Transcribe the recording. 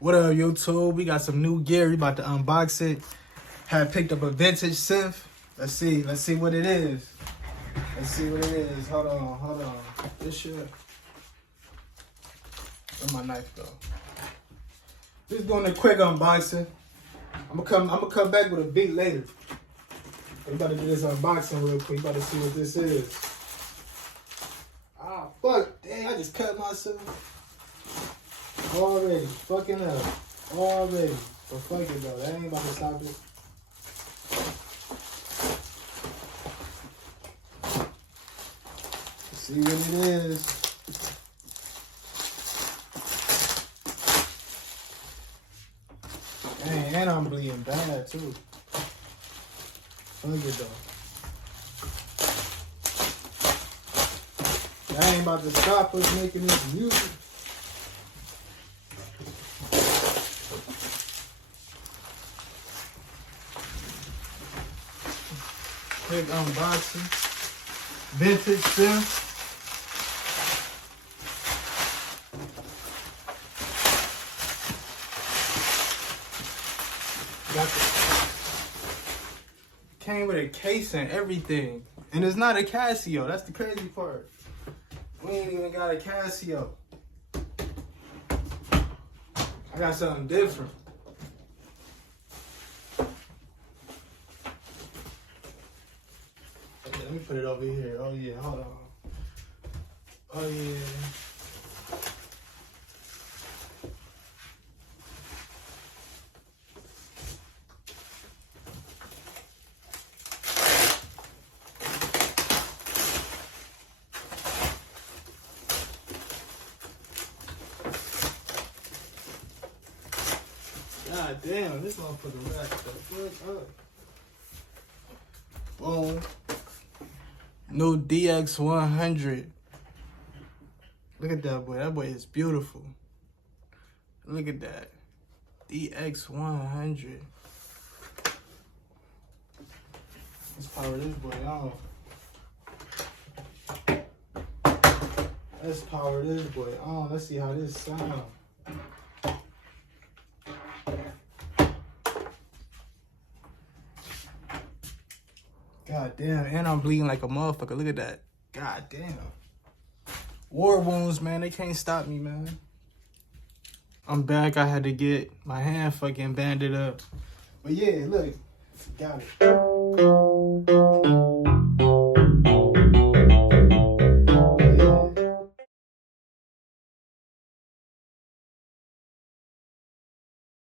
What up, YouTube? We got some new gear. We about to unbox it. Had picked up a vintage synth. Let's see what it is. Hold on. This shit. Where'd my knife go? Just doing a quick unboxing. I'm gonna come back with a beat later. We about to do this unboxing real quick. We about to see what this is. Ah, fuck. Dang, I just cut myself. Already. Fucking up. Already. But fuck it though. That ain't about to stop it. Let's see what it is. Dang, and I'm bleeding bad too. Fuck it though. That ain't about to stop us making this music. Quick unboxing. Vintage synth. Came with a case and everything. And it's not a Casio. That's the crazy part. We ain't even got a Casio. I got something different. Okay, let me put it over here. Oh yeah, hold on. Oh yeah. God damn, this motherfucker wrapped the fuck up. Boom. New DX100. Look at that boy. That boy is beautiful. Look at that. DX100. Let's power this boy on. Let's power this boy on. Let's see how this sounds. God damn, and I'm bleeding like a motherfucker. Look at that. God damn. War wounds, man. They can't stop me, man. I'm back. I had to get my hand fucking banded up. But yeah, look. Got it.